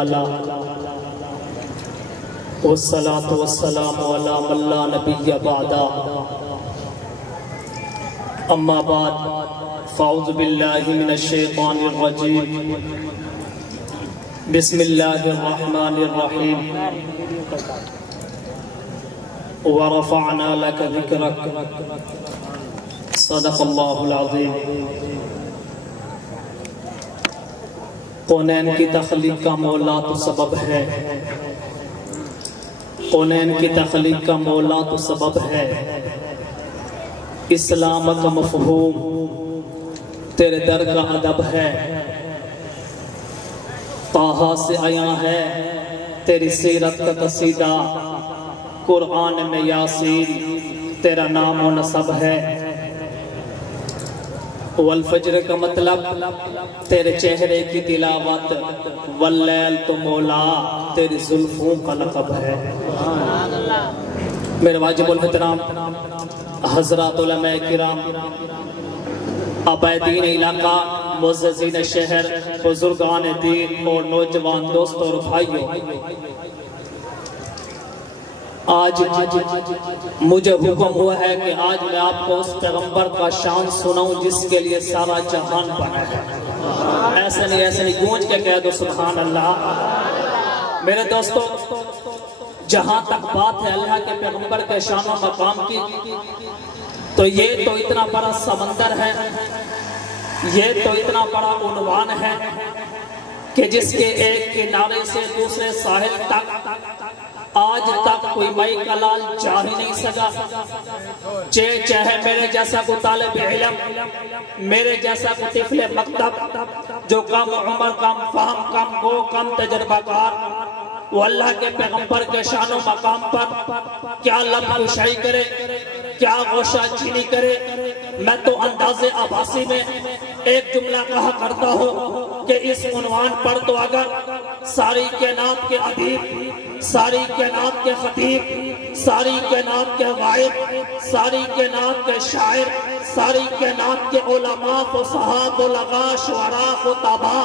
تعالی والصلاة والسلام على من لا نبی بعد اما بعد فاعوذ باللہ من الشیطان الرجیم بسم اللہ الرحمن الرحیم ورفعنا لك ذکرک صدق اللہ العظیم۔ کونین کی تخلیق کا مولا تو سبب ہے، کونین کی تخلیق کا مولا تو سبب ہے، اسلام کا مفہوم تیرے در کا ادب ہے، طٰہٰ سے آیا ہے تیری سیرت کا قصیدہ، قرآن میں یاسین تیرا نام و نسب ہے، والفجر کا مطلب تیرے چہرے کی تلاوت، واللیل تو مولا تیری زلفوں کا لقب ہے۔ میرے واجب الاحترام حضرات علماء کرام، عابدین علاقہ، معززین شہر، بزرگان دین اور نوجوان دوستوں اور بھائیوں، آج مجھے حکم ہوا ہے کہ آج میں آپ کو اس پیغمبر کا شان سناؤں جس کے لیے سارا جہان بنا ہے۔ ایسے نہیں گونج کے کہہ دو سبحان اللہ۔ میرے دوستو، جہاں تک بات ہے اللہ کے پیغمبر کے شان و مقام کی، تو یہ تو اتنا بڑا سمندر ہے، یہ تو اتنا بڑا عنوان ہے کہ جس کے ایک کنارے سے دوسرے ساحل تک آج تک کوئی مائی کا لال جا ہی نہیں سکا۔ چاہے میرے جیسا کو طالب علم، میرے جیسا کو طفل مکتب، جو کم عمر، کم فہم، کم گو، کم تجربہ کار، وہ اللہ کے پیغمبر کے شان و مقام پر کیا لب کشائی کرے، کیا غوشہ چینی کرے۔ میں تو انداز آباسی میں ایک جملہ کہا کرتا ہوں کہ اس عنوان پر تو اگر ساری کائنات کے ادیب، ساری کائنات کے خطیب، ساری کائنات کے غائب، ساری کائنات کے شاعر، ساری کائنات کے علماء، فصحاء، بلغاء، شعراء، خطباء،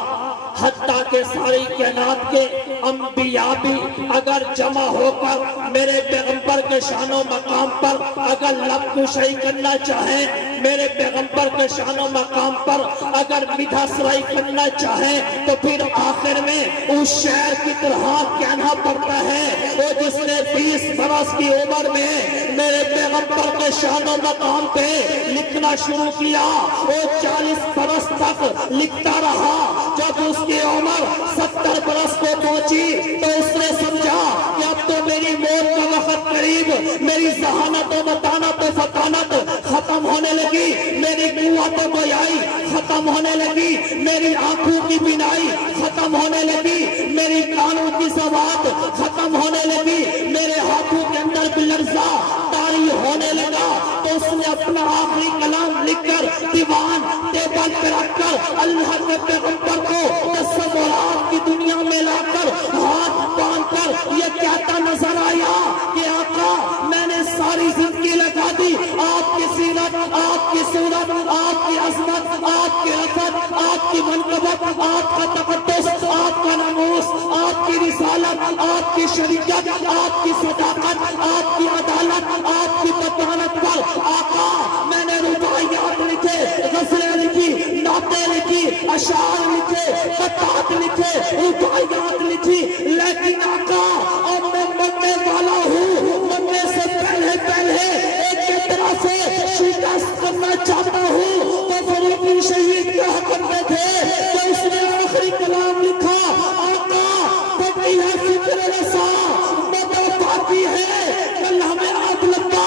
حتیٰ کہ ساری کائنات کے انبیاء بھی اگر جمع ہو کر میرے پیغمبر کے شان و مقام پر اگر لب کشائی کرنا چاہیں، میرے پیغمبر کے شان و مقام پر اگر میٹھا سرائی کرنا چاہیں، تو پھر آخر میں اس شعر کی طرح کہنا پڑتا ہے وہ جس نے 20 برس کی عمر میں میرے پیغمبر کے شان و مقام پہ لکھنا شروع کیا، وہ 40 برس تک لکھتا رہا۔ جب اس کی عمر 70 برس کو پہنچی تو اس نے سمجھا کہ اب تو میری موت کا وقت قریب، میری ذہانت و متانت و فطانت ختم ہونے لگی، میری قوت و گویائی ختم ہونے لگی، میری آنکھوں کی بینائی ختم ہونے لگی، میری کانوں کی سماعت ختم ہونے لگی، میرے ہاتھوں کے اندر بھی لرزہ طاری ہونے لگا۔ تو اس نے اپنا آخری کلام لکھ کر دیوان ٹیبل پہ رکھ کر اللہ کے پیغمبر کو تصورات کی دنیا میں لا کر ہاتھ باندھ کر یہ کہتا نظر آیا کہ آقا میں نے ساری زندگی لگا دی آپ کی سیرت، آپ کی صورت، آپ کی عظمت، آپ کی رفعت، آپ کی منقبت، آپ کا تقدس، آپ کا ناموس، آپ کی رسالت، آپ کی شریعت، آپ کی صداقت، آپ کی عدالت، آپ کی متانت پر آقا میں نے رباعیات لکھے، غزلیں لکھی، نعتیں لکھی، اشعار لکھے، قطعات لکھے، رباعیات لکھی، لیکن آقا اب میں مرنے والا ہوں، مرنے سے پہلے ایک کے طرح سے شکست کرنا چاہتا ہوں۔ تو فروغی شہید کہا کرتے تھے کہ اس نے آخری کلام لکھا، آقا پڑی ہے فکر رسا، مدد پاتی ہے کل ہمیں آگ لگا،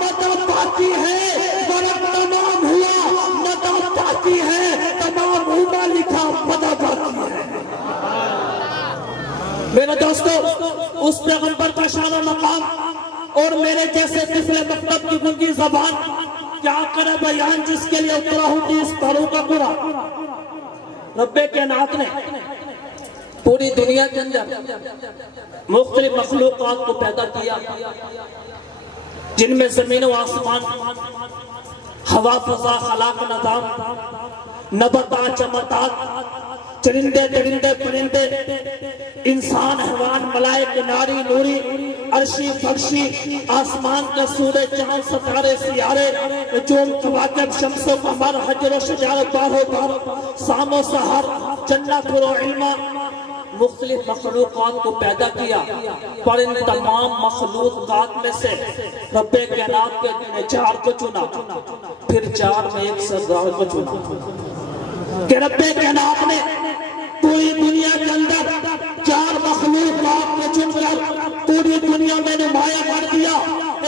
مدد پاتی ہے ورق تمام ہوا، مدد پاتی ہے تمام ہونا لکھا، مدد پاتی ہے۔ میرے دوستو، اس پیغمبر کا شان و مقام اور میرے جیسے طفل مکتب کی گنگی زبان کیا کرے بیان جس کے لیے اترا ہوں 30 پہروں کا قرآن۔ رب کائنات نے پوری دنیا کے اندر مختلف مخلوقات کو پیدا کیا، جن میں زمین و آسمان، ہوا فضا، خلاق نظام، نباتات، چمتات، چرندے درندے پرندے، انسان، حیوان، ملائک، ناری، نوری، عرشی، فرشی، آسمان کا سورج، چاند، ستارے، سیارے، نجوم، کواکب، شمس و قمر، حجر و شجر، بحر و بحر، شام و سحر، جنت و علما، مختلف مخلوقات کو پیدا کیا، پر ان تمام مخلوقات میں سے رب کائنات نے 4 کو چنا، پھر 4 میں ایک سردار کو چنا کہ رب کائنات نے پوری دنیا کے اندر 4 مخلوقات کو چن کر پوری دنیا میں نمایاں کر دیا۔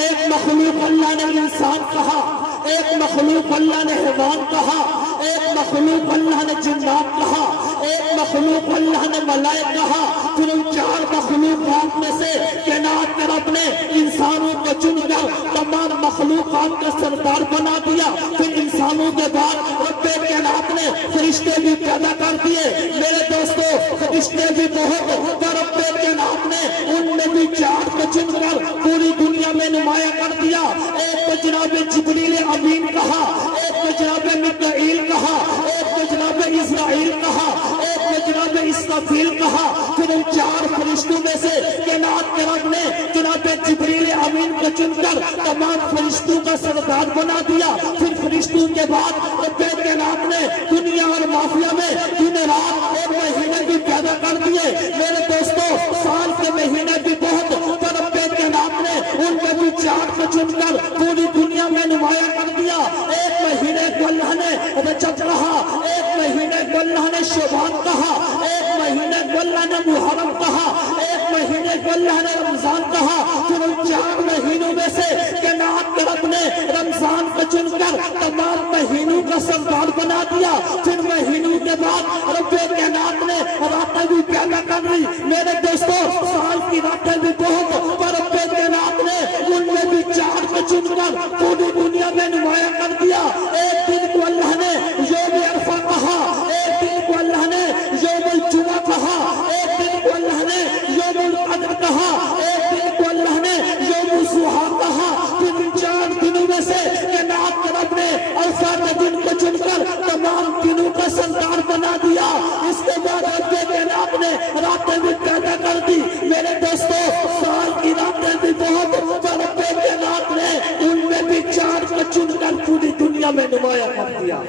ایک مخلوق اللہ نے انسان کہا، ایک مخلوق اللہ نے حیوان کہا، ایک مخلوق اللہ نے جنات کہا، ایک مخلوق اللہ نے ملائک کہا۔ پھر ان 4 مخلوقات میں سے کائنات کے رب نے انسانوں کو چن کر تمام مخلوقات کا سردار بنا دیا۔ پھر انسانوں کے بعد رب کائنات نے فرشتے بھی پیدا کر دیے۔ میرے دوستو، فرشتے بھی بہت، پر رب کائنات نے ان میں بھی 4 کو چن کر پوری دنیا میں نمایاں کر دیا۔ ایک کو جناب جبریل امین کہا، ایک کو جناب میکائیل کہا، ایک کو جناب اسرائیل کہا، ایک کو جناب اسرافیل کہا۔ پھر ان 4 فرشتوں میں سے کائنات کے رب نے جناب جبریل امین کو چن کر تمام فرشتوں کا سردار بنا دیا۔ پھر فرشتوں کے بعد رب کائنات نے دنیا اور مافیا میں دن رات اور مہینے بھی پیدا کر دیے۔ میرے دوستو، سال کے مہینے بھی بہت، پر رب کائنات نے ان میں بھی 4 کو چن کر پوری دنیا میں نمایاں کر دیا۔ ایک مہینے کو اللہ نے رجب کہا، ایک مہینے کو اللہ نے شعبان کہا، ایک مہینے کو اللہ نے محرم کہا، ایک مہینے کو اللہ نے رمضان کہا۔ پھر ان 4 مہینوں میں سے کائنات کے رب نے رمضان کو چن کر تمام مہینوں کا سردار بنا دیا۔ پھر مہینوں کے بعد رب کائنات نے راتیں بھی پیدا کر دی۔ میرے دوستو، سال کی راتیں بھی بہت، پر رب کائنات نے ان میں بھی 4 کو چن کر پوری دنیا میں نمایاں کر دیا۔ ایک دن کو اللہ نے یوم عرفہ کہا، ایک دن کو اللہ نے یوم الجمعہ کہا، ایک دن کو اللہ نے یوم القدر کہا، ایک دن کو اللہ نے یوم الضحیٰ کہا۔ پھر ان 4 دنوں میں سے کائنات کے رب نے عرفہ کے دن کو چن کر تمام دنوں کا سردار بنا دیا۔ اس کے بعد رب کائنات نے راتیں بھی پیدا کر دی۔ میرے دوستو، سال کی راتیں بھی بہت، پر رب کائنات نے ان میں بھی 4 کو چن کر پوری دنیا میں نمایاں کر دیا۔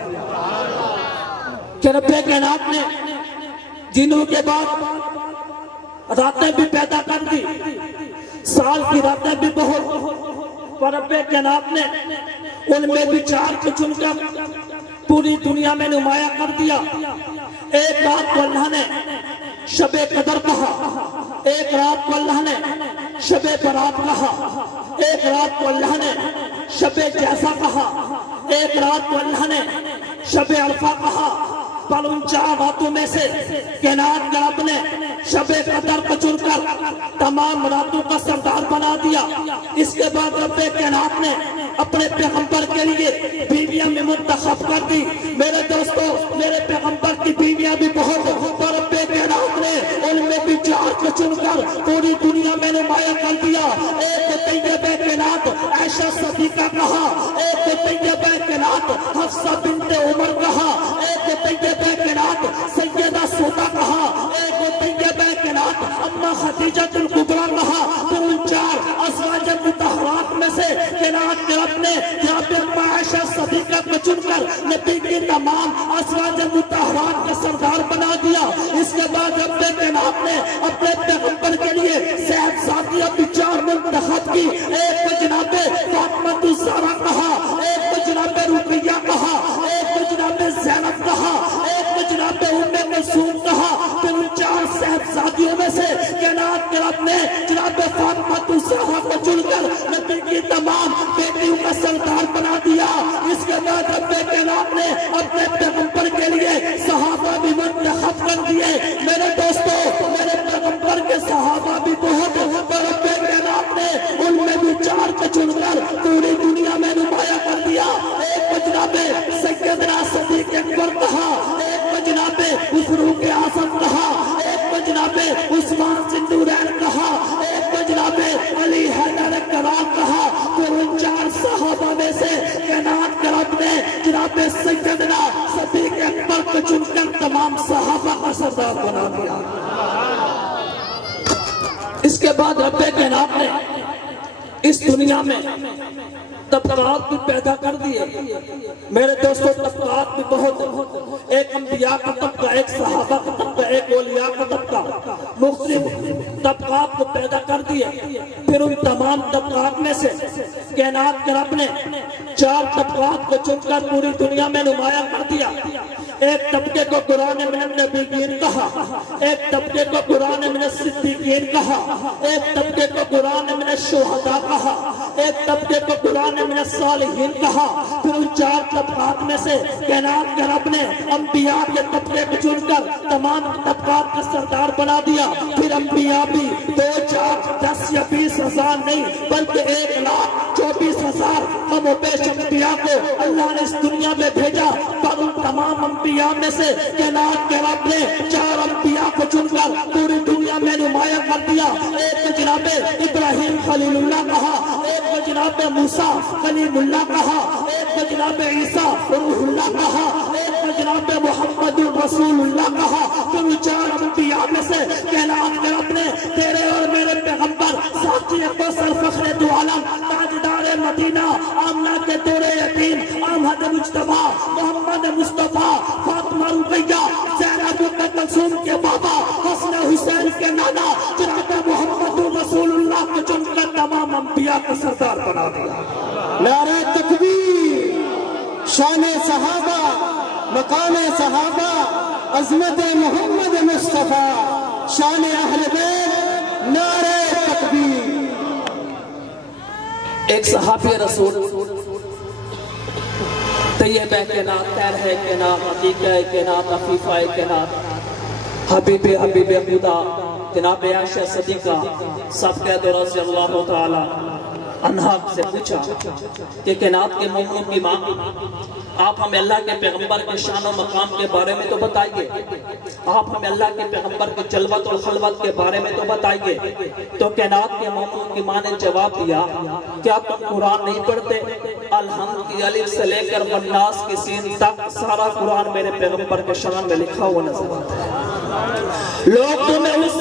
کہ رب کائنات نے دنوں کے بعد راتیں بھی پیدا کر دی، سال کی راتیں بھی بہت، پر رب کائنات نے ان میں بھی 4 کو چن کر پوری دنیا میں نمایاں کر دیا۔ ایک رات کو اللہ نے شب قدر کہا، ایک رات کو اللہ نے شب برات کہا، ایک رات کو اللہ نے شب جیسا کہا، ایک رات کو اللہ نے شب عرفہ کہا۔ پر ان 4 راتوں میں سے کائنات کے رب نے شب قدر کو چن کر تمام راتوں کا سردار بنا دیا۔ اس کے بعد رب کائنات نے اپنے پیغمبر کے لیے بیویاں میں منتخب کر دی۔ میرے دوستو، میرے پیغمبر کی بیویاں بھی بہت، پر رب کائنات نے ان میں بھی 4 کو چن کر پوری دنیا میں نمایاں کر دیا۔ ایک کو طیبہ کائنات عائشہ صدیقہ کہا، ایک کو طیبہ کائنات حفصہ بنت عمر کہا، ایک کو طیبہ کائنات سیدہ سودا کہا، ایک کو طیبہ کائنات اماں خدیجہ الکبریٰ کہا۔ تو ان 4 ازواج مطہرات میں سے کائنات کے رب نے جناب اماں عائشہ صدیقہ کو چن کر نبی کی تمام ازواج مطہرات کا سردار بنا دیا۔ اس کے بعد رب کائنات نے اپنے پیغمبر کے لیے صاحبزادیاں بھی 4 منتخب کی۔ ایک کو جناب فاطمہ الزہرا کہا، ایک کو جناب رقیہ کہا، ایک کو جناب زینب کہا، ایک کو جناب ام کلثوم کہا۔ پھر ان 4 صاحبزادیوں میں سے کائنات کے رب نے جناب فاطمہ الزہرا کو چن کر نبی کی تمام بیٹیوں کا سردار بنا دیا۔ اس کے بعد رب کائنات نے اپنے پیغمبر کے لیے صحابہ بھی منتخب کر دیے۔ میرے دوستو، میرے پیغمبر کے صحابہ بھی بہت، پر رب کائنات نے ان میں بھی 4 کو چن کر پوری دنیا میں نمایاں کر دیا۔ ایک کو جناب سیدنا صدیق اکبر کہا، ایک کو جناب فاروق اعظم کہا، ایک کو جناب عثمان ذوالنورین کہا، ایک کو جناب علی حیدر کرار کہا۔ پھر ان 4 صحابہ میں سے کائنات کے رب نے جناب سیدنا صدیق اکبر کو چن کر تمام صحابہ کا سردار بنا دیا۔ بعد رب کائنات نے اس دنیا میں طبقات بھی پیدا کر دیے. میرے دوستوں طبقات بھی بہت، ایک انبیاء کا طبقہ، ایک صحابہ کا طبقہ، ایک اولیاء کا طبقہ، مختلف طبقات کو پیدا کر دیے. پھر ان تمام طبقات میں سے کائنات کے رب نے 4 طبقات کو چن کر پوری دنیا میں نمایاں کر دیا. ایک طبقے کو قرآن من النبیین کہا، ایک طبقے کو قرآن من الصدیقین کہا، ایک طبقے کو قرآن من الشہداء کہا، ایک طبقے کو قرآن من الصالحین کہا. پھر ان 4 طبقات میں سے کائنات کے رب نے انبیاء کے طبقے کو چن کر تمام طبقات کا سردار بنا دیا. پھر انبیاء بھی 2 4 10 یا 20 ہزار نہیں بلکہ 1,24,000 کم و بیش انبیاء کو اللہ نے اس دنیا میں بھیجا. پر ان تمام انبیاء میں سے کائنات کے رب نے 4 انبیاء کو چن کر پوری دنیا میں نمایاں کر دیا. ایک کو جناب ابراہیم خلیل اللہ کہا، ایک کو جناب موسیٰ کلیم اللہ کہا، ایک کو جناب عیسیٰ روح اللہ کہا، ایک کو جناب محمد رسول اللہ کہا. تو 4 انبیاء میں سے کائنات کے رب نے تیرے اور میرے پیغمبر ساقی کوثر فخر دو عالم تاجدار مدینہ آمنہ کے دور یتیم احمد مجتبی محمد مصطفیٰ فاطمہ رقیہ زینب کلثوم کے بابا حسن حسین کے نانا جناب محمد رسول اللہ کو چن کر تمام انبیاء کا سردار بنا دیا. نعرہ تکبیر، شان صحابہ، مقام صحابہ، عظمت محمد مصطفیٰ، شان اہل بیت، نعرہ تکبیر. ایک صحابی رسول طیبہ کے نام، طاہرہ کے نام، عتیقہ کے نام، عفیفہ کے نام، حبیب خدا جناب عائشہ صدیقہ صدیقہ رضی اللہ تعالی عنہا سے پوچھا کہ کائنات کے مومنوں کی ماں، آپ ہمیں اللہ کے پیغمبر کے شان و مقام کے بارے میں تو بتائیے، آپ ہمیں اللہ کے پیغمبر کے جلوت اور خلوت کے بارے میں تو بتائیے. تو کائنات کے مومنوں کی ماں نے جواب دیا کہ آپ قرآن نہیں پڑھتے؟ الحمد کی الف سے لے کر والناس کی سین تک سارا قرآن میرے پیغمبر کے شان میں لکھا ہوا نظر آتا ہے. لوگ تمہیں اس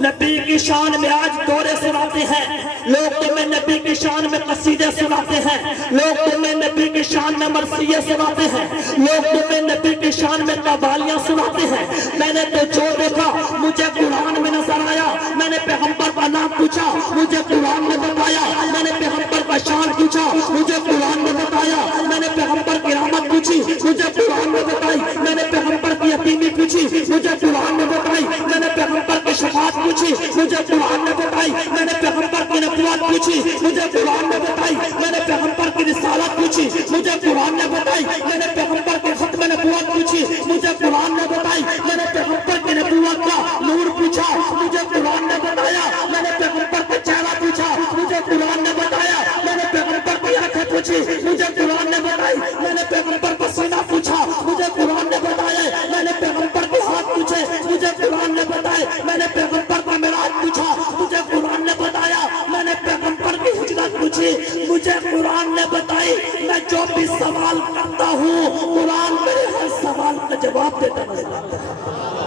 نبی کی شان میں آج دورے سناتے ہیں، لوگ تمہیں نبی کی شان میں قصیدے سناتے ہیں، لوگ تمہیں نبی کی شان میں مرثیے سناتے ہیں، لوگ تمہیں نبی کی شان میں قوالیاں سناتے ہیں. میں نے تو جو دیکھا مجھے قرآن میں نظر آیا. میں نے پیغمبر کا نام پوچھا، مجھے قرآن نے بتایا. میں نے پیغمبر کا شان پوچھا، مجھے قرآن نے بتایا. میں نے پیغمبر کی رحمت پوچھی، مجھے قرآن نے بتائی. میں نے پیغمبر کی یتیمی پوچھی، مجھے قرآن نے بتائی. میں نے پیغمبر کی شفاعت پوچھی، مجھے قرآن نے بتائی. میں نے پیغمبر کی نبوت پوچھی، مجھے قرآن نے بتائی. میں نے پیغمبر کی رسالت پوچھی، مجھے قرآن نے بتائی. میں نے پیغمبر کی ختم نبوت پوچھی، مجھے قرآن نے بتائی. میں نے پیغمبر کی نبوت کا نور پوچھا، مجھے قرآن نے بتایا. میں نے پیغمبر کا چہرہ پوچھا، مجھے قرآن نے بتایا. میں نے پیغمبر کی آنکھیں پوچھی، مجھے قرآن نے بتائی. میں نے پیغمبر کا سینہ پوچھا، مجھے قرآن نے بتایا. میں نے پیغمبر کے ہاتھ پوچھے، مجھے قرآن نے بتائے. میں نے پیغمبر کا معراج پوچھا، مجھے قرآن نے بتایا. میں نے پیغمبر کی ہجرت پوچھی، مجھے قرآن نے بتائی. میں جو بھی سوال کرتا ہوں قرآن میرے ہر سوال کا جواب دیتا نظر آتا ہے.